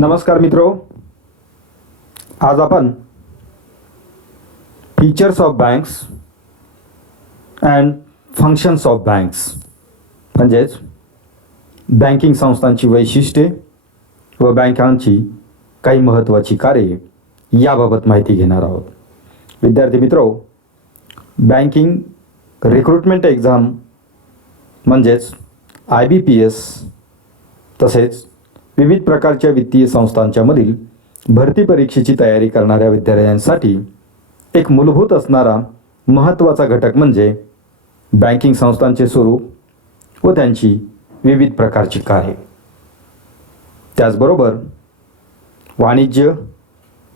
नमस्कार मित्रो, आज आपण features of banks and functions of banks म्हणजेच बँकिंग संस्थांची वैशिष्ट्ये व बँकांची काही महत्त्वाची कार्ये याबाबत माहिती घेणार आहोत. विद्यार्थी मित्रो, बँकिंग रिक्रुटमेंट एक्झाम म्हणजेच IBPS तसेच विविध प्रकारच्या वित्तीय संस्थांच्यामधील भरती परीक्षेची तयारी करणाऱ्या विद्यार्थ्यांसाठी एक मूलभूत असणारा महत्त्वाचा घटक म्हणजे बँकिंग संस्थांचे स्वरूप व त्यांची विविध प्रकारची कार्ये. त्याचबरोबर वाणिज्य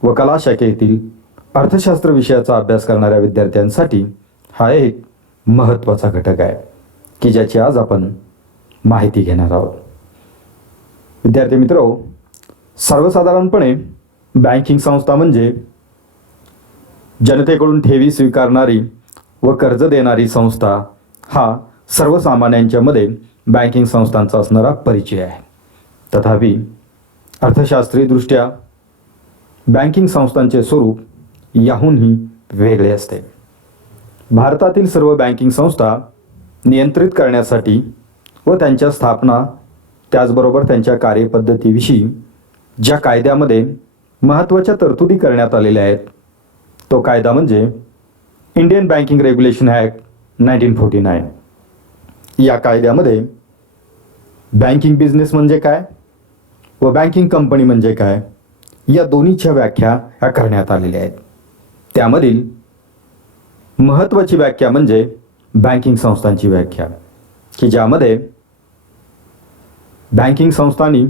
व कला शाखेतील अर्थशास्त्र विषयाचा अभ्यास करणाऱ्या विद्यार्थ्यांसाठी हा एक महत्त्वाचा घटक आहे की ज्याची आज आपण माहिती घेणार आहोत. विद्यार्थी मित्रो, सर्वसाधारणपणे बँकिंग संस्था म्हणजे जनतेकडून ठेवी स्वीकारणारी व कर्ज देणारी संस्था हा सर्वसामान्यांच्यामध्ये बँकिंग संस्थांचा असणारा परिचय आहे. तथापि अर्थशास्त्रीयदृष्ट्या बँकिंग संस्थांचे स्वरूप याहूनही वेगळे असते. भारतातील सर्व बँकिंग संस्था नियंत्रित करण्यासाठी व त्यांच्या स्थापना त्याचबरोबर त्यांच्या कार्यपद्धतीविषयी ज्या कायद्यामध्ये महत्त्वाच्या तरतुदी करण्यात आलेल्या आहेत तो कायदा म्हणजे इंडियन बँकिंग रेग्युलेशन ॲक्ट 1949. या कायद्यामध्ये बँकिंग बिझनेस म्हणजे काय व बँकिंग कंपनी म्हणजे काय या दोन्हीच्या व्याख्या ह्या करण्यात आलेल्या आहेत. त्यामधील महत्त्वाची व्याख्या म्हणजे बँकिंग संस्थांची व्याख्या की ज्यामध्ये बँकिंग संस्थांनी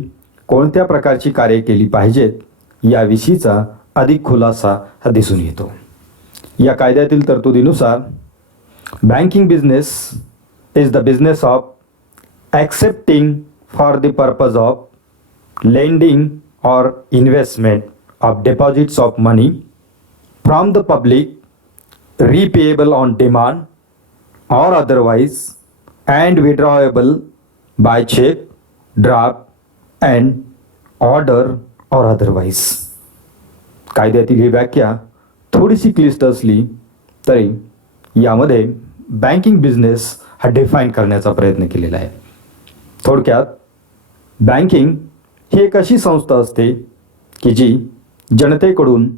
कोणत्या प्रकारची कार्य केली पाहिजेत याविषयीचा अधिक खुलासा हा दिसून येतो. या कायद्यातील तरतुदीनुसार banking business is the business of accepting for the purpose of lending or investment of deposits of money from the public, repayable on demand or otherwise, and withdrawable by check, draft and order or otherwise. कायद्यातील ही व्याख्या थोडीशी क्लिष्ट असली तरी यामध्ये banking business हा define करण्याचा प्रयत्न केलेला आहे. थोडक्यात बँकिंग ही एक अशी संस्था असते की जी जनतेकडून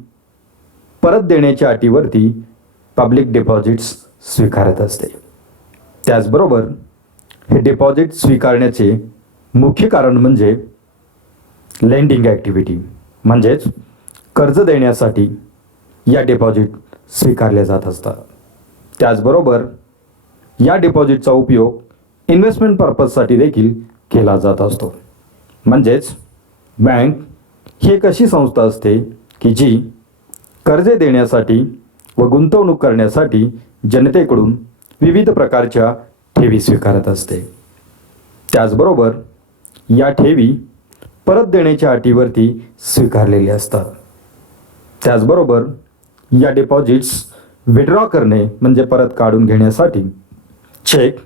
परत देण्याच्या अटीवरती पब्लिक डिपॉझिट्स स्वीकारत असते. त्याचबरोबर हे डिपॉझिट स्वीकारण्याचे मुख्य कारण म्हणजे लेंडिंग ॲक्टिव्हिटी म्हणजेच कर्ज देण्यासाठी या डिपॉझिट स्वीकारल्या जात असतात. त्याचबरोबर या डिपॉझिटचा उपयोग इन्व्हेस्टमेंट पर्पजसाठी देखील केला जात असतो. म्हणजेच बँक ही एक अशी संस्था असते की जी कर्जे देण्यासाठी व गुंतवणूक करण्यासाठी जनतेकडून विविध प्रकारच्या ठेवी स्वीकारत असते. त्याचबरोबर या ठेवी परत देण्याच्या अटीवरती स्वीकारलेले असतात. त्याचबरोबर या डिपॉझिट्स विड्रॉ करणे म्हणजे परत काढून घेण्यासाठी चेक,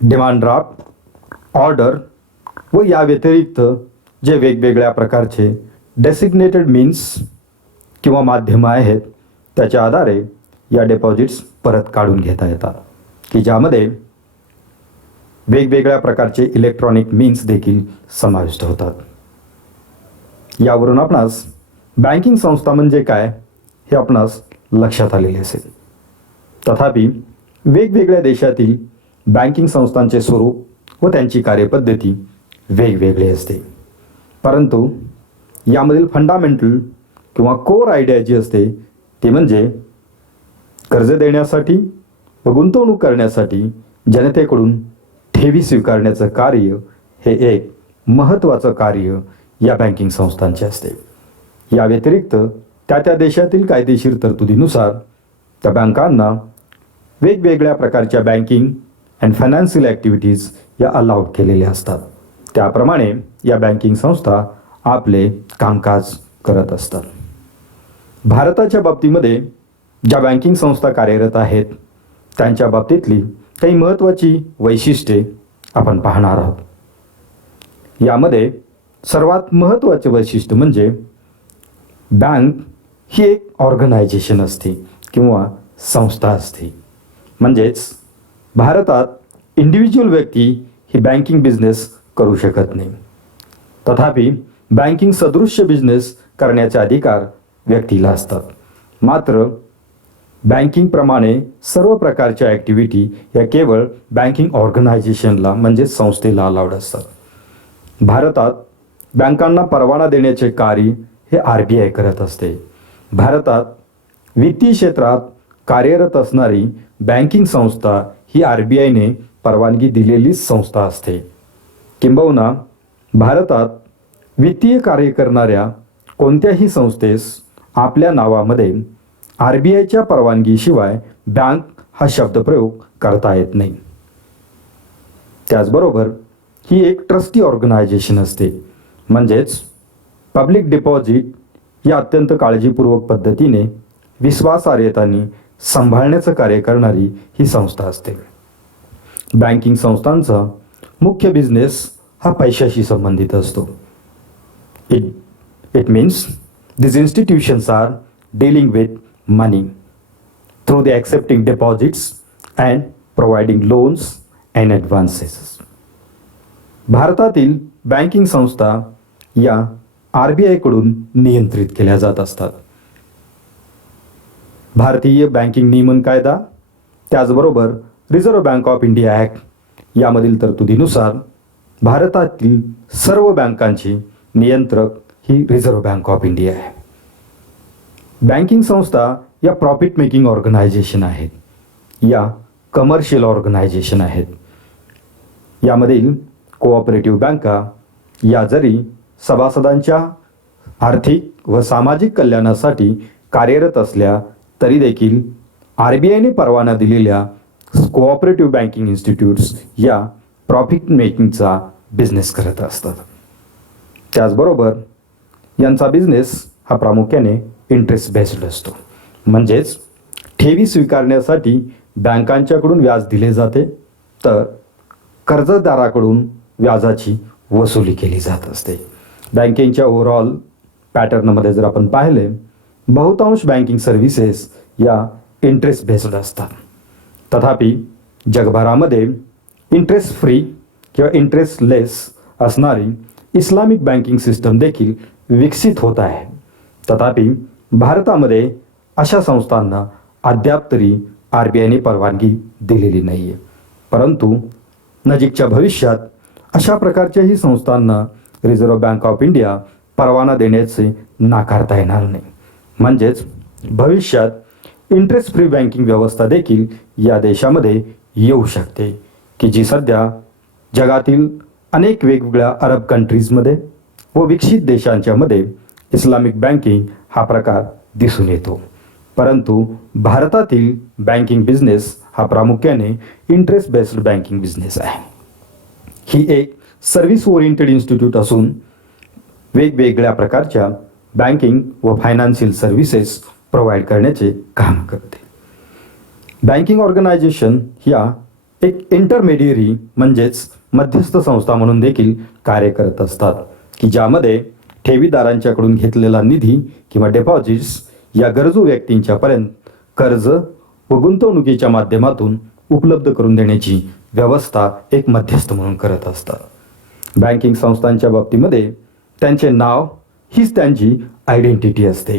डिमांड ड्राफ्ट, ऑर्डर व या व्यतिरिक्त जे वेगवेगळ्या प्रकारचे डेसिग्नेटेड मीन्स किंवा माध्यमं आहेत त्याच्या आधारे या डिपॉझिट्स परत काढून घेता येतात की ज्यामध्ये वेगवेगळ्या प्रकारचे इलेक्ट्रॉनिक मीन्स देखील समाविष्ट होतात. यावरून आपणास बँकिंग संस्था म्हणजे काय हे आपणास लक्षात आलेले असेल. तथापि वेगवेगळ्या देशातील बँकिंग संस्थांचे स्वरूप व त्यांची कार्यपद्धती वेगवेगळे असते. परंतु यामधील फंडामेंटल किंवा कोर आयडिया जी असते ती म्हणजे कर्ज देण्यासाठी व गुंतवणूक करण्यासाठी जनतेकडून ठेवी स्वीकारण्याचं कार्य हे एक महत्त्वाचं कार्य या बँकिंग संस्थांचे असते. या व्यतिरिक्त त्या देशातील कायदेशीर तरतुदीनुसार त्या बँकांना वेगवेगळ्या प्रकारच्या बँकिंग अँड फायनान्शियल ॲक्टिव्हिटीज या अलाउड केलेल्या असतात. त्याप्रमाणे या बँकिंग संस्था आपले कामकाज करत असतात. भारताच्या बाबतीमध्ये ज्या बँकिंग संस्था कार्यरत आहेत त्यांच्या बाबतीतली काही महत्त्वाची वैशिष्ट्ये आपण पाहणार आहोत. यामध्ये सर्वात महत्त्वाचे वैशिष्ट्य म्हणजे बँक ही एक ऑर्गनायझेशन असते किंवा संस्था असते. म्हणजेच भारतात इंडिव्हिज्युअल व्यक्ती ही बँकिंग बिझनेस करू शकत नाही. तथापि बँकिंग सदृश्य बिझनेस करण्याचे अधिकार व्यक्तीला असतात. मात्र बँकिंगप्रमाणे सर्व प्रकारच्या ॲक्टिव्हिटी या केवळ बँकिंग ऑर्गनायझेशनला म्हणजे संस्थेला अलाउड असतात. भारतात बँकांना परवाना देण्याचे कार्य हे RBI करत असते. भारतात वित्तीय क्षेत्रात कार्यरत असणारी बँकिंग संस्था ही RBIने परवानगी दिलेली संस्था असते. किंबहुना भारतात वित्तीय कार्य करणाऱ्या कोणत्याही संस्थेस आपल्या नावामध्ये RBIच्या परवानगीशिवाय बँक हा शब्दप्रयोग करता येत नाही. त्याचबरोबर ही एक ट्रस्टी ऑर्गनायझेशन असते. म्हणजेच पब्लिक डिपॉझिट या अत्यंत काळजीपूर्वक पद्धतीने विश्वासार्हतेने सांभाळण्याचं कार्य करणारी ही संस्था असते. बँकिंग संस्थांचा मुख्य बिझनेस हा पैशाशी संबंधित असतो. It means these institutions are dealing with money through the accepting deposits and providing loans and advances. भारतातील बँकिंग संस्था या RBI कडून नियंत्रित केल्या जात असतात. भारतीय बँकिंग नियमन कायदा त्याचबरोबर reserve bank of India act यामधील तरतुदीनुसार भारतातील सर्व बँकांची नियंत्रक ही रिझर्व्ह बँक ऑफ इंडिया आहे. बँकिंग संस्था या प्रॉफिट मेकिंग ऑर्गनायझेशन आहेत, या कमर्शियल ऑर्गनायझेशन आहेत. यामधील कोऑपरेटिव्ह बँका या जरी सभासदांच्या आर्थिक व सामाजिक कल्याणासाठी कार्यरत असल्या तरी देखील RBIने परवाना दिलेल्या कोऑपरेटिव्ह बँकिंग इन्स्टिट्यूट्स या प्रॉफिट मेकिंगचा बिझनेस करत असतात. त्याचबरोबर यांचा बिझनेस हा प्रामुख्याने इंटरेस्ट बेस्ड असतो. म्हणजेच ठेवी स्वीकारण्यासाठी बँकांच्याकडून व्याज दिले जाते, तर कर्जदाराकडून व्याजाची वसुली केली जात असते. बँकिंगच्या ओव्हरऑल पॅटर्नमध्ये जर आपण पाहिले, बहुतांश बँकिंग सर्व्हिसेस या इंटरेस्ट बेस्ड असतात. तथापि जगभरामध्ये इंटरेस्ट फ्री किंवा इंटरेस्ट लेस असणारी इस्लामिक बँकिंग सिस्टम देखील विकसित होत आहे. तथापि भारतामध्ये अशा संस्थांना अद्याप तरी RBIने परवानगी दिलेली नाही आहे. परंतु नजीकच्या भविष्यात अशा प्रकारच्याही संस्थांना रिझर्व्ह बँक ऑफ इंडिया परवाना देण्याचे नाकारता येणार नाही. म्हणजेच भविष्यात इंटरेस्ट फ्री बँकिंग व्यवस्था देखील या देशामध्ये येऊ शकते, की जी सध्या जगातील अनेक वेगवेगळ्या अरब कंट्रीजमध्ये व विकसित देशांच्यामध्ये इस्लामिक बँकिंग हा प्रकार दिसून येतो. परंतु भारतातील बँकिंग बिझनेस हा प्रामुख्याने इंटरेस्ट बेस्ड बँकिंग बिझनेस आहे. ही एक सर्व्हिस ओरिएंटेड इन्स्टिट्यूट असून वेगवेगळ्या प्रकारच्या बँकिंग व फायनान्शियल सर्व्हिसेस प्रोव्हाइड करण्याचे काम करते. बँकिंग ऑर्गनायझेशन ह्या एक इंटरमेडियरी म्हणजेच मध्यस्थ संस्था म्हणून देखील कार्य करत असतात, की ज्यामध्ये ठेवीदारांच्याकडून घेतलेला निधी किंवा डिपॉझिट्स या गरजू व्यक्तींच्यापर्यंत कर्ज व गुंतवणुकीच्या माध्यमातून उपलब्ध करून देण्याची व्यवस्था एक मध्यस्थ म्हणून करत असतात. बँकिंग संस्थांच्या बाबतीमध्ये त्यांचे नाव हीच त्यांची आयडेंटिटी असते,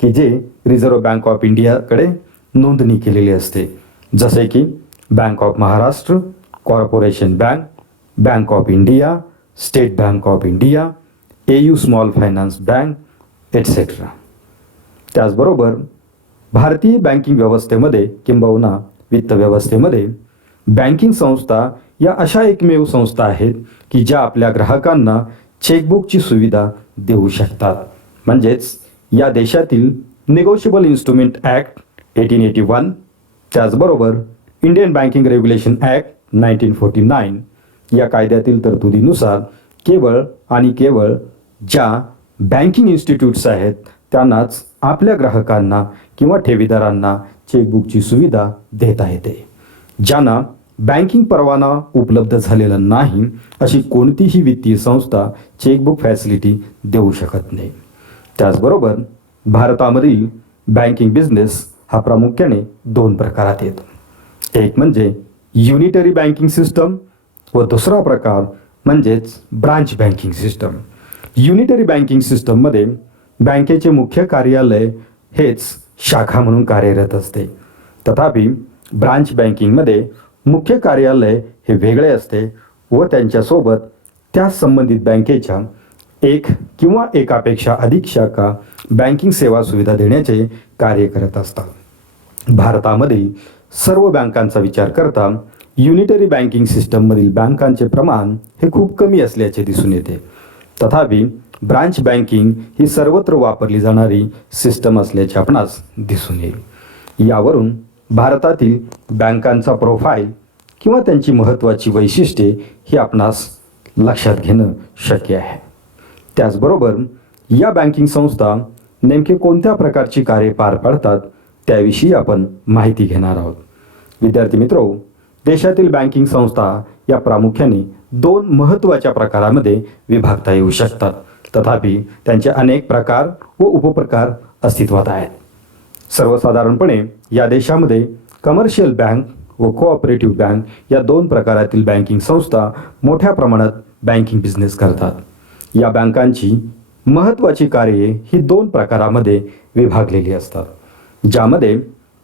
की जे रिझर्व्ह बँक ऑफ इंडियाकडे नोंदणी केलेली असते. जसे की bank of Maharashtra, corporation bank, bank of India, state bank of India, AU small finance bank etcetera. त्याचबरोबर भारतीय बँकिंग व्यवस्थेमध्ये किंबहुना वित्त व्यवस्थेमध्ये बँकिंग संस्था या अशा एकमेव संस्था आहेत की ज्या आपल्या ग्राहकांना चेकबुकची सुविधा देऊ शकतात. म्हणजेच या देशातील निगोशिएबल इन्स्ट्रुमेंट ॲक्ट 1881, त्याचबरोबर इंडियन बँकिंग रेग्युलेशन ॲक्ट 1949 या कायद्यातील तरतुदीनुसार केवळ आणि केवळ ज्या बँकिंग इन्स्टिट्यूट्स आहेत त्यांनाच आपल्या ग्राहकांना किंवा ठेवीदारांना चेकबुकची सुविधा देता येते. ज्यांना बँकिंग परवाना उपलब्ध झालेला नाही अशी कोणतीही वित्तीय संस्था चेकबुक फॅसिलिटी देऊ शकत नाही. त्याचबरोबर भारतामधील बँकिंग बिझनेस हा प्रामुख्याने 2 प्रकारात येतो. एक म्हणजे युनिटरी बँकिंग सिस्टम व दुसरा प्रकार म्हणजेच branch banking system. Unitary banking सिस्टममध्ये बँकेचे मुख्य कार्यालय हेच शाखा म्हणून कार्यरत असते. तथापि ब्रांच बँकिंगमध्ये मुख्य कार्यालय हे वेगळे असते व त्यांच्यासोबत त्या संबंधित बँकेच्या एक किंवा एकापेक्षा अधिक शाखा बँकिंग सेवा सुविधा देण्याचे कार्य करत असतात. भारतामधील सर्व बँकांचा विचार करता युनिटरी बँकिंग सिस्टममधील बँकांचे प्रमाण हे खूप कमी असल्याचे दिसून येते. तथापि ब्रांच बँकिंग ही सर्वत्र वापरली जाणारी सिस्टम असल्याचे आपणास दिसून येईल. यावरून भारतातील बँकांचा प्रोफाईल किंवा त्यांची महत्त्वाची वैशिष्ट्ये ही आपणास लक्षात घेणं शक्य आहे. त्याचबरोबर या बँकिंग संस्था नेमके कोणत्या प्रकारची कार्ये पार पाडतात त्याविषयी आपण माहिती घेणार आहोत. विद्यार्थी मित्रो, देशातील बँकिंग संस्था या प्रामुख्याने 2 महत्त्वाच्या प्रकारामध्ये विभागता येऊ शकतात. तथापि त्यांचे अनेक प्रकार व उपप्रकार अस्तित्वात आहेत. सर्वसाधारणपणे या देशामध्ये कमर्शियल बँक व कोऑपरेटिव्ह बँक या 2 प्रकारातील बँकिंग संस्था मोठ्या प्रमाणात बँकिंग बिझनेस करतात. या बँकांची महत्त्वाची कार्ये ही 2 प्रकारामध्ये विभागलेली असतात, ज्यामध्ये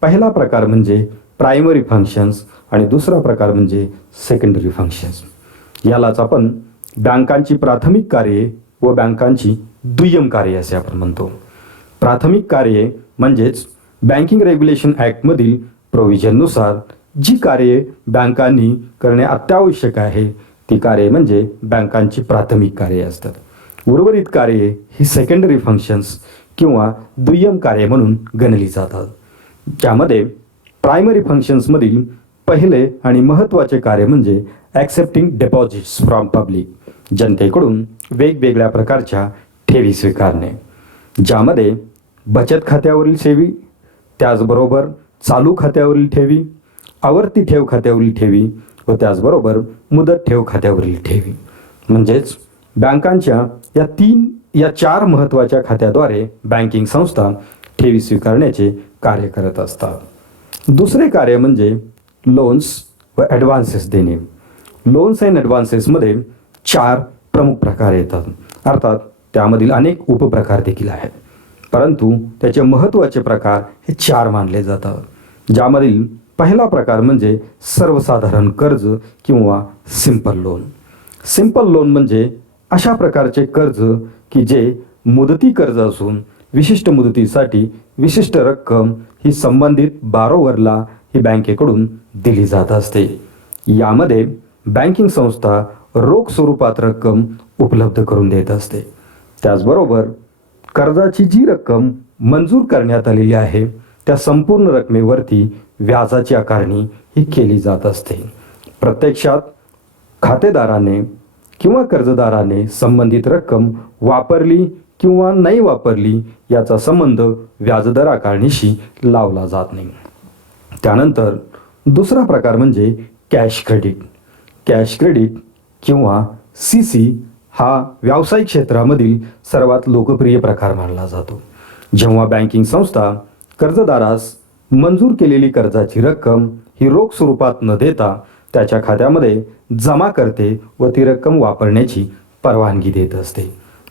पहिला प्रकार म्हणजे प्रायमरी फंक्शन्स आणि दुसरा प्रकार म्हणजे सेकंडरी फंक्शन्स. यालाच आपण बँकांची प्राथमिक कार्ये व बँकांची दुय्यम कार्ये असे आपण म्हणतो. प्राथमिक कार्ये म्हणजेच बँकिंग रेग्युलेशन ॲक्टमधील प्रोव्हिजननुसार जी कार्ये बँकांनी करणे अत्यावश्यक आहे ती कार्ये म्हणजे बँकांची प्राथमिक कार्ये असतात. उर्वरित कार्ये ही सेकंडरी फंक्शन्स किंवा दुय्यम कार्ये म्हणून गणली जातात. ज्यामध्ये प्रायमरी फंक्शन्समधील पहिले आणि महत्त्वाचे कार्य म्हणजे ॲक्सेप्टिंग डिपॉझिट्स फ्रॉम पब्लिक, जनतेकडून वेगवेगळ्या प्रकारच्या ठेवी स्वीकारणे, ज्यामध्ये बचत खात्यावरील ठेवी, त्याचबरोबर चालू खात्यावरील ठेवी, आवर्ती ठेव खात्यावरील ठेवी व त्याचबरोबर मुदत ठेव खात्यावरील ठेवी. म्हणजेच बँकांच्या या 4 महत्त्वाच्या खात्याद्वारे बँकिंग संस्था ठेवी स्वीकारण्याचे कार्य करत असतात. दुसरे कार्य म्हणजे लोन्स व ॲडव्हान्सेस देणे. लोन्स अँड ॲडव्हान्सेसमध्ये 4 प्रमुख प्रकार येतात. अर्थात त्यामधील अनेक उपप्रकार देखील आहेत, परंतु त्याचे महत्त्वाचे प्रकार हे 4 मानले जातात. ज्यामधील पहिला प्रकार म्हणजे सर्वसाधारण कर्ज किंवा सिंपल लोन. सिंपल लोन म्हणजे अशा प्रकारचे कर्ज की जे मुदती कर्ज असून विशिष्ट मुदतीसाठी विशिष्ट रक्कम ही संबंधित बारोवरला ही बँकेकडून दिली जात असते. यामध्ये बँकिंग संस्था रोख स्वरूपात रक्कम उपलब्ध करून देत असते. त्याचबरोबर कर्जाची जी रक्कम मंजूर करण्यात आलेली आहे त्या संपूर्ण रकमेवरती व्याजाची आकारणी ही केली जात असते. प्रत्यक्षात खातेदाराने किंवा कर्जदाराने संबंधित रक्कम वापरली किंवा नाही वापरली याचा संबंध व्याजदर आकारणीशी लावला जात नाही. त्यानंतर दुसरा प्रकार म्हणजे कॅश क्रेडिट. कॅश क्रेडिट किंवा CC हा व्यावसायिक क्षेत्रामधील सर्वात लोकप्रिय प्रकार मानला जातो. जेव्हा बँकिंग संस्था कर्जदारास मंजूर केलेली कर्जाची रक्कम ही रोख स्वरूपात न देता त्याच्या खात्यामध्ये जमा करते व ती रक्कम वापरण्याची परवानगी देत असते,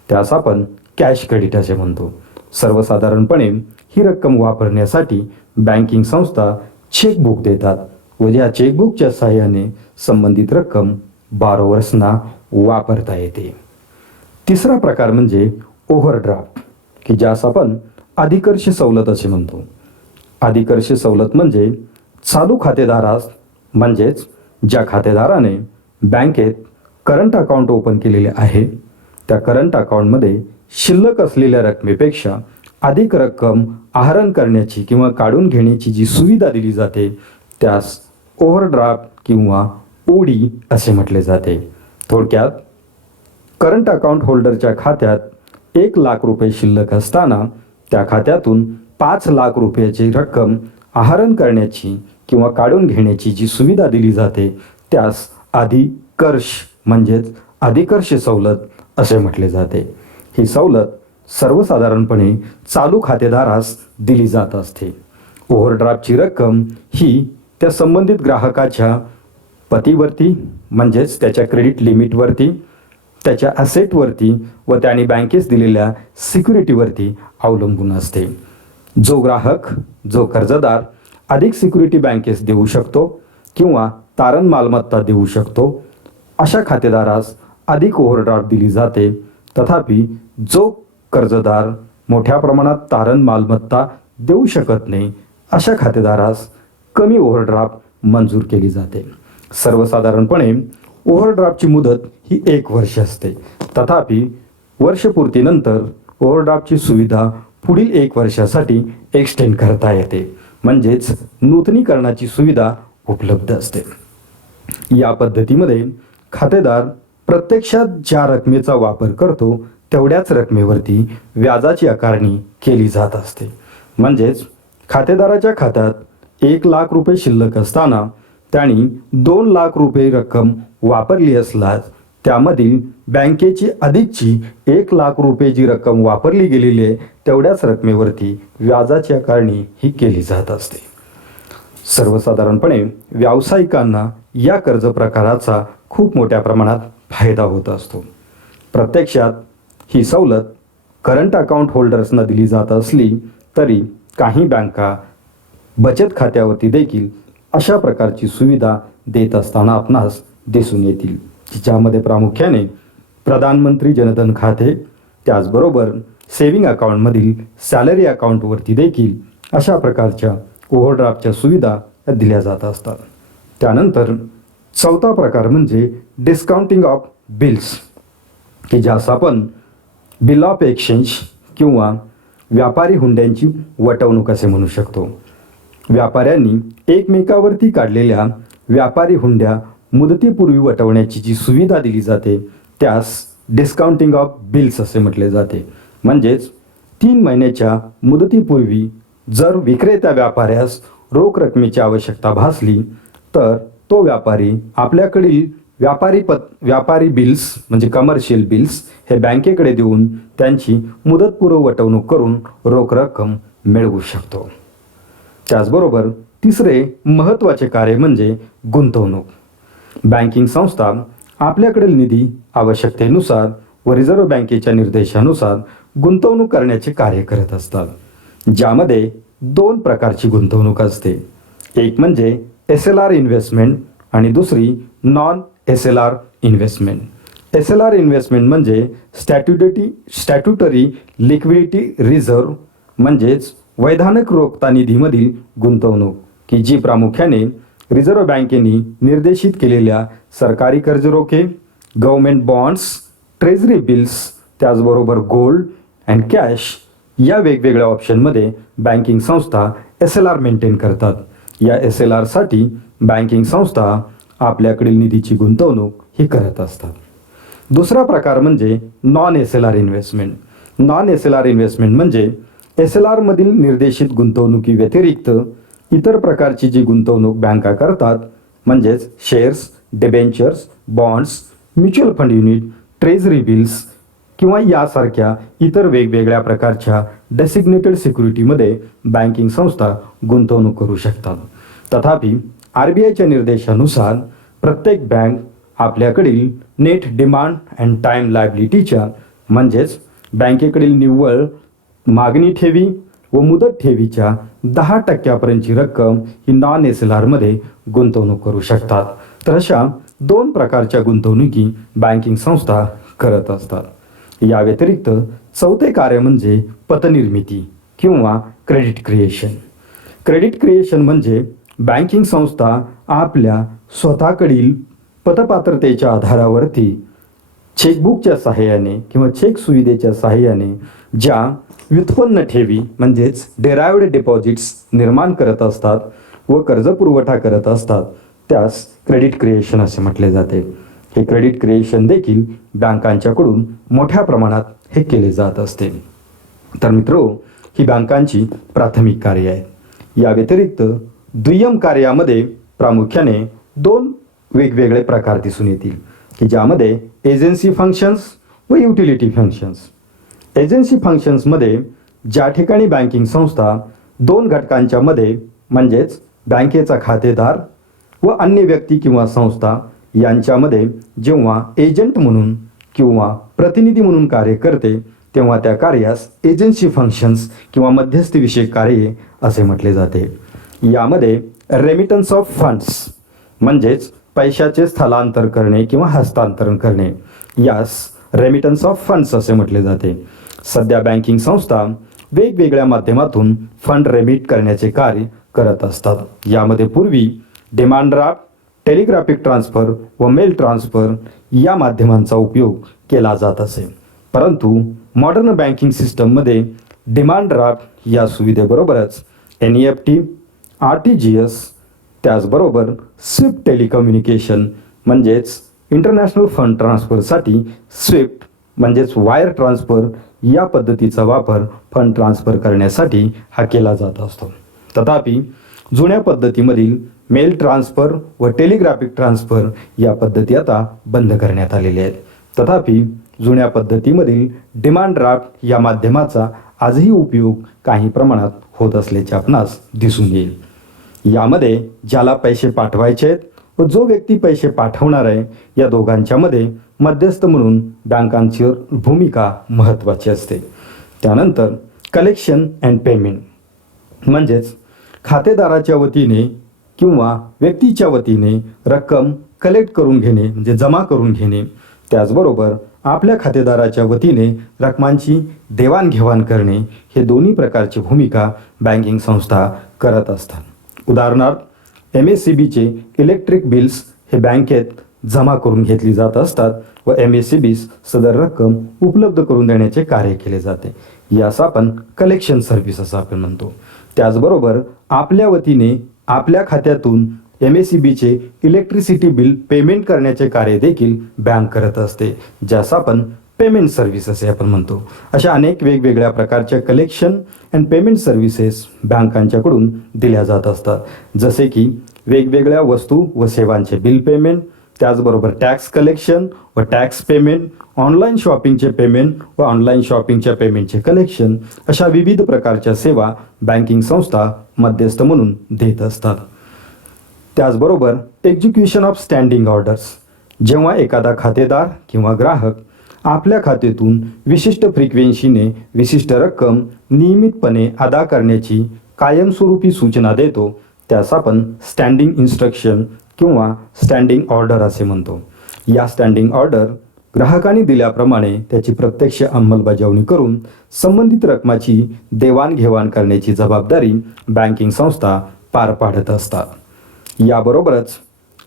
त्यास आपण कॅश क्रेडिट असे म्हणतो. सर्वसाधारणपणे ही रक्कम वापरण्यासाठी बँकिंग संस्था चेकबुक देतात व या चेकबुकच्या सहाय्याने संबंधित रक्कम बारोवर्सना वापरता येते. तिसरा प्रकार म्हणजे ओव्हरड्राफ्ट, की ज्यास आपण अधिकर्ष सवलत असे म्हणतो. अधिकर्ष सवलत म्हणजे चालू खातेदारास म्हणजेच ज्या खातेदाराने बँकेत करंट अकाउंट ओपन केलेले आहे त्या करंट अकाउंटमध्ये शिल्लक असलेल्या रकमेपेक्षा अधिक रक्कम आहरण करण्याची किंवा काढून घेण्याची जी सुविधा दिली जाते त्यास ओव्हरड्राफ्ट किंवा OD असे म्हटले जाते. थोडक्यात करंट अकाउंट होल्डरच्या खात्यात 1 लाख रुपये शिल्लक असताना त्या खात्यातून 5 लाख रुपयाची रक्कम आहरण करण्याची किंवा काढून घेण्याची जी सुविधा दिली जाते त्यास अधिकर्ष म्हणजेच अधिकर्ष सवलत असे म्हटले जाते. ही सवलत सर्वसाधारणपणे चालू खातेदारास दिली जात असते. ओव्हरड्राफ्टची रक्कम ही त्या संबंधित ग्राहकाच्या पतीवरती म्हणजेच त्याच्या क्रेडिट लिमिटवरती, त्याच्या ॲसेटवरती व त्याने बँकेस दिलेल्या सिक्युरिटीवरती अवलंबून असते. जो ग्राहक, जो कर्जदार अधिक सिक्युरिटी बँकेस देऊ शकतो किंवा तारण मालमत्ता देऊ शकतो, अशा खातेदारास अधिक ओव्हरड्राफ्ट दिली जाते. तथापि जो कर्जदार मोठ्या प्रमाणात तारण मालमत्ता देऊ शकत नाही, अशा खातेदारास कमी ओव्हरड्राफ्ट मंजूर केली जाते. सर्वसाधारणपणे ओव्हरड्राफ्टची मुदत ही 1 वर्ष असते. तथापि वर्षपूर्तीनंतर ओव्हरड्राफ्टची सुविधा पुढील 1 वर्षासाठी एक्सटेंड करता येते, म्हणजेच नूतनीकरणाची सुविधा उपलब्ध असते. या पद्धतीमध्ये खातेदार प्रत्यक्षात ज्या रकमेचा वापर करतो तेवढ्याच रकमेवरती व्याजाची आकारणी केली जात असते. म्हणजेच खातेदाराच्या खात्यात 1 लाख रुपये शिल्लक असताना त्यांनी 2 लाख रुपये रक्कम वापरली असल्यास त्यामधील बँकेची अधिकची 1 लाख रुपये जी रक्कम वापरली गेलेली आहे तेवढ्याच रकमेवरती व्याजाची आकारणी ही केली जात असते. सर्वसाधारणपणे व्यावसायिकांना या कर्ज प्रकाराचा खूप मोठ्या प्रमाणात फायदा होत असतो. प्रत्यक्षात ही सवलत करंट अकाउंट होल्डर्सना दिली जात असली तरी काही बँका बचत खात्यावरती देखील अशा प्रकारची सुविधा देत असताना आपणास दिसून येतील, ज्यामध्ये प्रामुख्याने प्रधानमंत्री जनधन खाते, त्याचबरोबर सेव्हिंग अकाउंटमधील सॅलरी अकाउंटवरती देखील अशा प्रकारच्या ओव्हरड्राफ्टच्या सुविधा दिल्या जात असतात. त्यानंतर चौथा प्रकार म्हणजे डिस्काउंटिंग ऑफ बिल्स, की ज्यास आपण बिल ऑफ एक्सचेंज किंवा व्यापारी हुंड्यांची वटवणूक असे म्हणू शकतो. व्यापाऱ्यांनी एकमेकावरती काढलेल्या व्यापारी हुंड्या मुदतीपूर्वी वटवण्याची जी सुविधा दिली जाते त्यास डिस्काउंटिंग ऑफ बिल्स असे म्हटले जाते. म्हणजेच 3 महिन्याच्या मुदतीपूर्वी जर विक्रेत्या व्यापाऱ्यास रोख रकमेची आवश्यकता भासली तर तो व्यापारी आपल्याकडील व्यापारी बिल्स म्हणजे कमर्शियल बिल्स हे बँकेकडे देऊन त्यांची मुदतपूर्व वटवणूक करून रोख रक्कम मिळवू शकतो. त्याचबरोबर तिसरे महत्त्वाचे कार्य म्हणजे गुंतवणूक. बँकिंग संस्था आपल्याकडील निधी आवश्यकतेनुसार व रिझर्व्ह बँकेच्या निर्देशानुसार गुंतवणूक करण्याचे कार्य करत असतात, ज्यामध्ये 2 प्रकारची गुंतवणूक असते. एक म्हणजे SLR इन्व्हेस्टमेंट आणि दुसरी non SLR investment. SLR investment म्हणजे स्टॅट्युटरी लिक्विडिटी रिझर्व्ह म्हणजेच वैधानिक रोखता निधीमधील गुंतवणूक, की जी प्रामुख्याने रिझर्व्ह बँकेने निर्देशित केलेल्या सरकारी कर्ज रोखे, गव्हर्नमेंट बॉन्ड्स, ट्रेझरी बिल्स, त्याचबरोबर गोल्ड अँड कॅश या वेगवेगळ्या ऑप्शनमध्ये बँकिंग संस्था SLR मेंटेन करतात. या SLRसाठी बँकिंग संस्था आपल्याकडील निधीची गुंतवणूक ही करत असतात. दुसरा प्रकार म्हणजे non SLR investment. Non SLR investment म्हणजे SLR मधील निर्देशित गुंतवणुकी व्यतिरिक्त इतर प्रकारची जी गुंतवणूक बँका करतात, म्हणजेच shares, debentures, bonds, mutual fund unit, treasury bills किंवा यासारख्या इतर वेगवेगळ्या प्रकारच्या डेसिग्नेटेड सिक्युरिटीमध्ये बँकिंग संस्था गुंतवणूक करू शकतात. तथापि RBIच्या निर्देशानुसार प्रत्येक बँक आपल्याकडील नेट डिमांड अँड टाईम लायबिलिटीच्या म्हणजेच बँकेकडील निव्वळ मागणी ठेवी व मुदत ठेवीच्या 10% रक्कम ही नॉन SLRमध्ये गुंतवणूक करू शकतात. तर अशा 2 प्रकारच्या गुंतवणुकी बँकिंग संस्था करत असतात. या व्यतिरिक्त चौथे कार्य म्हणजे पतनिर्मिती किंवा क्रेडिट क्रिएशन. क्रेडिट क्रिएशन म्हणजे बँकिंग संस्था आपल्या स्वतःकडील पतपात्रतेच्या आधारावरती चेकबुकच्या सहाय्याने किंवा चेक सुविधेच्या सहाय्याने ज्या व्युत्पन्न ठेवी म्हणजेच डेराइव्ड डिपॉझिट्स निर्माण करत असतात व कर्ज पुरवठा करत असतात त्यास क्रेडिट क्रिएशन असे म्हटले जाते. हे क्रेडिट क्रिएशन देखील बँकांच्याकडून मोठ्या प्रमाणात हे केले जात असते. तर मित्रो, ही बँकांची प्राथमिक कार्य आहेत. या व्यतिरिक्त दुय्यम कार्यामध्ये प्रामुख्याने दोन वेगवेगळे प्रकार दिसून येतील की ज्यामध्ये एजन्सी फंक्शन्स व युटिलिटी फंक्शन्स. एजन्सी फंक्शन्समध्ये ज्या ठिकाणी बँकिंग संस्था दोन घटकांच्या मध्ये म्हणजेच बँकेचा खातेदार व अन्य व्यक्ती किंवा संस्था यांच्यामध्ये जेव्हा एजंट म्हणून किंवा प्रतिनिधी म्हणून कार्य करते तेव्हा त्या कार्यास एजन्सी फंक्शन्स किंवा मध्यस्थीविषयक कार्ये असे म्हटले जाते. यामध्ये रेमिटन्स ऑफ फंड्स म्हणजेच पैशाचे स्थलांतर करणे किंवा हस्तांतरण करणे यास रेमिटन्स ऑफ फंड्स असे म्हटले जाते. सध्या बँकिंग संस्था वेगवेगळ्या माध्यमातून फंड रेमिट करण्याचे कार्य करत असतात. यामध्ये पूर्वी डिमांड ड्राफ्ट, टेलिग्राफिक ट्रान्सफर व मेल ट्रान्सफर या माध्यमांचा उपयोग केला जात असे. परंतु मॉडर्न बँकिंग सिस्टममध्ये डिमांड ड्राफ्ट या सुविधेबरोबरच NEFT, RTGS त्याचबरोबर स्विफ्ट टेलिकम्युनिकेशन म्हणजेच इंटरनॅशनल फंड ट्रान्सफरसाठी स्विफ्ट म्हणजेच वायर ट्रान्सफर या पद्धतीचा वापर फंड ट्रान्सफर करण्यासाठी हा केला जात असतो. तथापि जुन्या पद्धतीमधील मेल ट्रान्सफर व टेलिग्राफिक ट्रान्सफर या पद्धती आता बंद करण्यात आलेल्या आहेत. तथापि जुन्या पद्धतीमधील डिमांड ड्राफ्ट या माध्यमाचा आजही उपयोग काही प्रमाणात होत असल्याचे आपणास दिसून येईल. यामध्ये ज्याला पैसे पाठवायचे आहेत व जो व्यक्ती पैसे पाठवणार आहे या दोघांच्यामध्ये मध्यस्थ म्हणून बँकांची भूमिका महत्त्वाची असते. त्यानंतर कलेक्शन अँड पेमेंट म्हणजेच खातेदाराच्या वतीने किंवा व्यक्तीच्या वतीने रक्कम कलेक्ट करून घेणे म्हणजे जमा करून घेणे, त्याचबरोबर आपल्या खातेदाराच्या वतीने रकमांची देवाणघेवाण करणे हे दोन्ही प्रकारची भूमिका बँकिंग संस्था करत असतात. उदाहरणार्थ MSCBचे इलेक्ट्रिक बिल्स हे बँकेत जमा करून घेतली जात असतात व MSCBs सदर रक्कम उपलब्ध करून देण्याचे कार्य केले जाते. यास आपण कलेक्शन सर्व्हिस असं आपण म्हणतो. त्याचबरोबर आपल्या वतीने आपल्या खात्यातून MSCBचे इलेक्ट्रिसिटी बिल पेमेंट करण्याचे कार्य देखील बँक करत असते, ज्यास आपण पेमेंट सर्व्हिस असे आपण म्हणतो. अशा अनेक वेगवेगळ्या प्रकारच्या कलेक्शन अँड पेमेंट सर्व्हिसेस बँकांच्याकडून दिल्या जात असतात. जसे की वेगवेगळ्या वस्तू व सेवांचे बिल पेमेंट, त्याचबरोबर टॅक्स कलेक्शन व टॅक्स पेमेंट, ऑनलाईन शॉपिंगचे पेमेंट व ऑनलाईन शॉपिंगच्या पेमेंटचे कलेक्शन, अशा विविध प्रकारच्या सेवा बँकिंग संस्था मध्यस्थ म्हणून देत असतात. त्याचबरोबर एक्झिक्युशन ऑफ स्टँडिंग ऑर्डर्स, जेव्हा एखादा खातेदार किंवा ग्राहक आपल्या खात्यातून विशिष्ट फ्रिक्वेन्सीने विशिष्ट रक्कम नियमितपणे अदा करण्याची कायमस्वरूपी सूचना देतो त्यास आपण स्टँडिंग इन्स्ट्रक्शन किंवा स्टँडिंग ऑर्डर असे म्हणतो. या स्टँडिंग ऑर्डर ग्राहकांनी दिल्याप्रमाणे त्याची प्रत्यक्ष अंमलबजावणी करून संबंधित रकमाची देवाणघेवाण करण्याची जबाबदारी बँकिंग संस्था पार पाडत असतात. याबरोबरच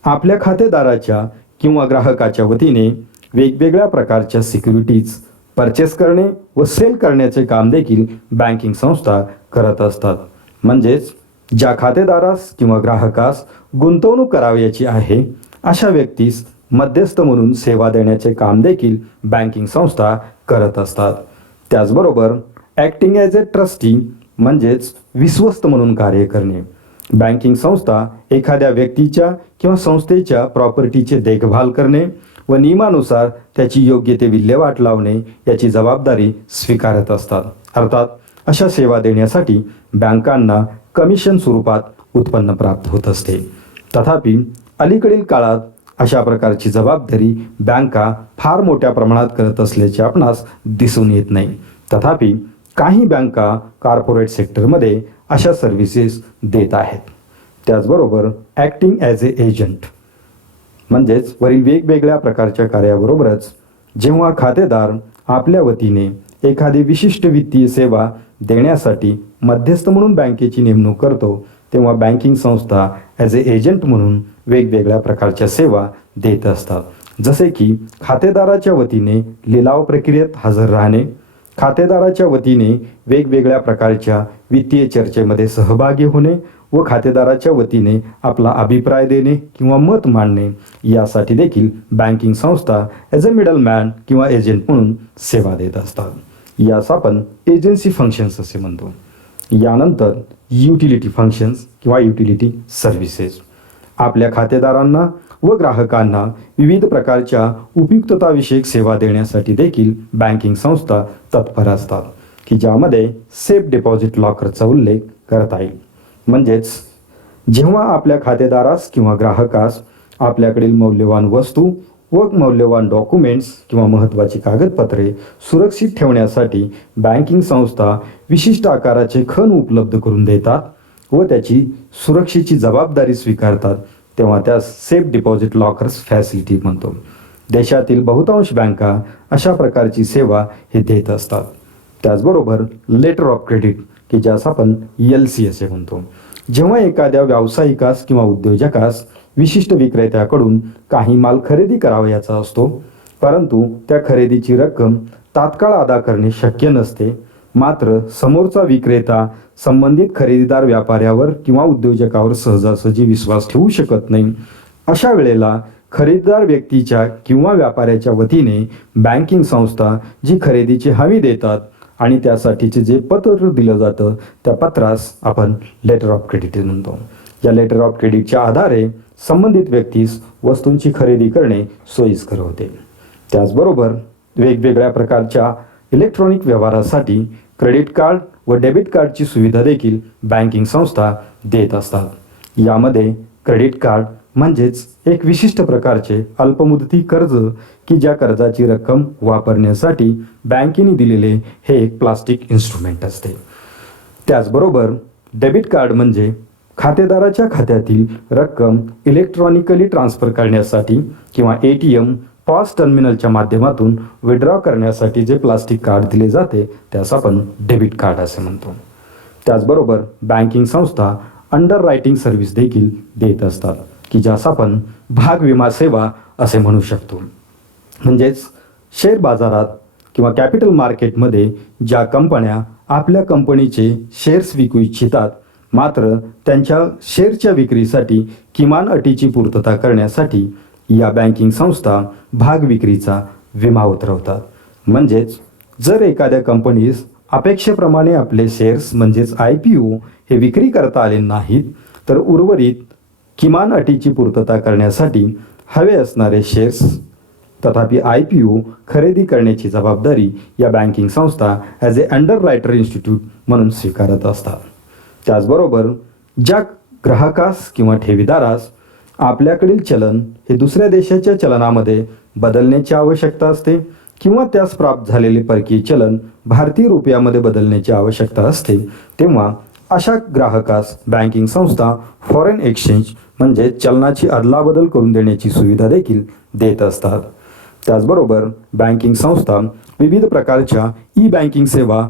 आपल्या खातेदाराच्या किंवा ग्राहकाच्या वतीने वेगवेगळ्या प्रकारच्या सिक्युरिटीज परचेस करणे व सेल करण्याचे काम देखील बँकिंग संस्था करत असतात. म्हणजेच ज्या खातेदारास किंवा ग्राहकास गुंतवणूक करावयाची आहे अशा व्यक्तीस मध्यस्थ म्हणून सेवा देण्याचे काम देखील बँकिंग संस्था करत असतात. त्याचबरोबर ॲक्टिंग ॲज ए ट्रस्टी म्हणजेच विश्वस्त म्हणून कार्य करणे. बँकिंग संस्था एखाद्या व्यक्तीच्या किंवा संस्थेच्या प्रॉपर्टीचे देखभाल करणे व नियमानुसार त्याची योग्य ते विल्हेवाट लावणे याची जबाबदारी स्वीकारत असतात. अर्थात अशा सेवा देण्यासाठी बँकांना कमिशन स्वरूपात उत्पन्न प्राप्त होत असते. तथापि अलीकडील काळात अशा प्रकारची जबाबदारी बँका फार मोठ्या प्रमाणात करत असल्याचे आपणास दिसून येत नाही. तथापि काही बँका कॉर्पोरेट सेक्टरमध्ये अशा सर्व्हिसेस देत आहेत. त्याचबरोबर ॲक्टिंग ॲज ए एजंट म्हणजेच वरील वेगवेगळ्या प्रकारच्या कार्याबरोबरच जेव्हा खातेदार आपल्या वतीने एखादी विशिष्ट वित्तीय सेवा देण्यासाठी मध्यस्थ म्हणून बँकेची नेमणूक करतो तेव्हा बँकिंग संस्था ॲज ए एजंट म्हणून वेगवेगळ्या प्रकारच्या सेवा देत असतात. जसे की खातेदाराच्या वतीने लिलाव प्रक्रियेत हजर राहणे, खातेदाराच्या वतीने वेगवेगळ्या प्रकारच्या वित्तीय चर्चेमध्ये सहभागी होणे व खातेदाराच्या वतीने आपला अभिप्राय देणे किंवा मत मांडणे यासाठी देखील बँकिंग संस्था ॲज अ मिडलमॅन किंवा एजंट म्हणून सेवा देत असतात. यास आपण एजन्सी फंक्शन्स असे म्हणतो. यानंतर युटिलिटी फंक्शन्स किंवा युटिलिटी सर्व्हिसेस. आपल्या खातेदारांना व ग्राहकांना विविध प्रकारच्या उपयुक्तताविषयक सेवा देण्यासाठी देखील बँकिंग संस्था तत्पर असतात, की ज्यामध्ये सेफ डिपॉझिट लॉकरचा उल्लेख करता येईल. म्हणजेच जेव्हा आपल्या खातेदारास किंवा ग्राहकास आपल्याकडील मौल्यवान वस्तू व मौल्यवान डॉक्युमेंट्स किंवा महत्त्वाची कागदपत्रे सुरक्षित ठेवण्यासाठी बँकिंग संस्था विशिष्ट आकाराचे खण उपलब्ध करून देतात व त्याची सुरक्षेची जबाबदारी स्वीकारतात, तेव्हा त्यास सेफ डिपॉझिट लॉकर्स फॅसिलिटी म्हणतो. देशातील बहुतांश बँका अशा प्रकारची सेवा हे देत असतात. त्याचबरोबर लेटर ऑफ क्रेडिट, की ज्यास आपण LC असे म्हणतो. जेव्हा एखाद्या व्यावसायिकास किंवा उद्योजकास विशिष्ट विक्रेत्याकडून काही माल खरेदी करावयाचा असतो, परंतु त्या खरेदीची रक्कम तात्काळ अदा करणे शक्य नसते, मात्र समोरचा विक्रेता संबंधित खरेदीदार व्यापाऱ्यावर किंवा उद्योजकावर सहजासहजी विश्वास ठेवू शकत नाही. अशा वेळेला खरेदीदार व्यक्तीच्या किंवा व्यापाऱ्याच्या वतीने बँकिंग संस्था जी खरेदीची हमी देतात आणि त्यासाठीचे जे पत्र दिलं जातं त्या पत्रास आपण लेटर ऑफ क्रेडिट म्हणतो. या लेटर ऑफ क्रेडिटच्या आधारे संबंधित व्यक्तीस वस्तूंची खरेदी करणे सोयीस्कर होते. त्याचबरोबर वेगवेगळ्या प्रकारच्या इलेक्ट्रॉनिक व्यवहारासाठी क्रेडिट कार्ड व डेबिट कार्डची सुविधा देखील बँकिंग संस्था देत असतात. यामध्ये क्रेडिट कार्ड म्हणजेच एक विशिष्ट प्रकारचे अल्पमुदती कर्ज, की ज्या कर्जाची रक्कम वापरण्यासाठी बँकेने दिलेले हे एक प्लास्टिक इन्स्ट्रुमेंट असते. त्याचबरोबर डेबिट कार्ड म्हणजे खातेदाराच्या खात्यातील रक्कम इलेक्ट्रॉनिकली ट्रान्सफर करण्यासाठी किंवा ATM पॉस टर्मिनलच्या माध्यमातून विड्रॉ करण्यासाठी जे प्लास्टिक कार्ड दिले जाते त्यास आपण डेबिट कार्ड असे म्हणतो. त्याचबरोबर बँकिंग संस्था अंडर रायटिंग सर्व्हिस देखील देत असतात, की ज्यास आपण भाग विमा सेवा असे म्हणू शकतो. म्हणजेच शेअर बाजारात किंवा कॅपिटल मार्केटमध्ये ज्या कंपन्या आपल्या कंपनीचे शेअर्स विकू इच्छितात, मात्र त्यांच्या शेअरच्या विक्रीसाठी किमान अटीची पूर्तता करण्यासाठी या बँकिंग संस्था भाग विक्रीचा विमा उतरवतात. म्हणजेच जर एखाद्या कंपनीस अपेक्षेप्रमाणे आपले शेअर्स म्हणजेच IPO हे विक्री करता आले नाहीत, तर उर्वरित किमान अटीची पूर्तता करण्यासाठी हवे असणारे शेअर्स तथापि IPO खरेदी करण्याची जबाबदारी या बँकिंग संस्था as A under writer institute म्हणून स्वीकारत असतात. त्याचबरोबर ज्या ग्राहकास किंवा ठेवीदारास आपल्याकडील चलन हे दुसऱ्या देशाच्या चलनामध्ये बदलण्याची आवश्यकता असते किंवा त्यास प्राप्त झालेले परकीय चलन भारतीय रुपयामध्ये बदलण्याची आवश्यकता असते, तेव्हा अशा ग्राहकास बँकिंग संस्था फॉरेन एक्सचेंज म्हणजे चलनाची अदलाबदल करून देण्याची सुविधा देखील देत असतात. त्याचबरोबर बँकिंग संस्था विविध प्रकारच्या बँकिंग सेवा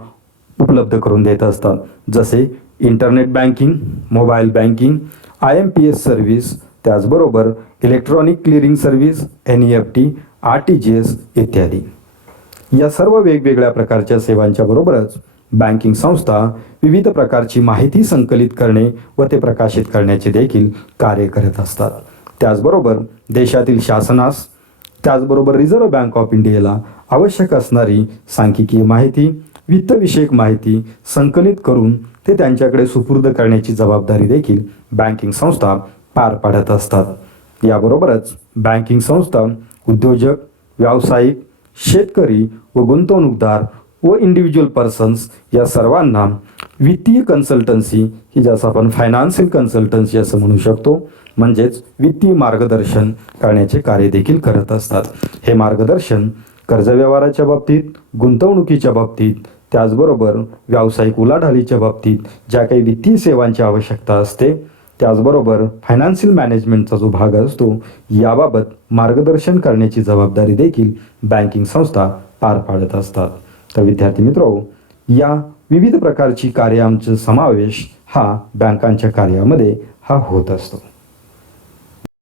उपलब्ध करून देत असतात, जसे internet banking, mobile banking, IMPS service, त्याचबरोबर electronic clearing service, NEFT, RTGS इत्यादी. या सर्व वेगवेगळ्या प्रकारच्या सेवांच्या बरोबरच बँकिंग संस्था विविध प्रकारची माहिती संकलित करणे व ते प्रकाशित करण्याचे देखील कार्य करत असतात. त्याचबरोबर देशातील शासनास, त्याचबरोबर रिझर्व्ह बँक ऑफ इंडियाला आवश्यक असणारी सांख्यिकीय माहिती, वित्तविषयक माहिती संकलित करून ते त्यांच्याकडे सुपूर्द करण्याची जबाबदारी देखील बँकिंग संस्था पार पाडत असतात. याबरोबरच बँकिंग संस्था उद्योजक, व्यावसायिक, शेतकरी व गुंतवणूकदार व इंडिव्हिज्युअल पर्सन्स या सर्वांना वित्तीय कन्सल्टन्सी, ही ज्यास आपण फायनान्शियल कन्सल्टन्सी असं म्हणू शकतो, म्हणजेच वित्तीय मार्गदर्शन करण्याचे कार्य देखील करत असतात. हे मार्गदर्शन कर्ज व्यवहाराच्या बाबतीत, गुंतवणुकीच्या बाबतीत, त्याचबरोबर व्यावसायिक उलाढालीच्या बाबतीत ज्या काही वित्तीय सेवांची आवश्यकता असते, त्याचबरोबर फायनान्शियल मॅनेजमेंटचा जो भाग असतो याबाबत मार्गदर्शन करण्याची जबाबदारी देखील बँकिंग संस्था पार पाडत असतात. तर विद्यार्थी मित्रो, या विविध प्रकारची कार्यांचा समावेश हा बँकांच्या कार्यामध्ये हा होत असतो.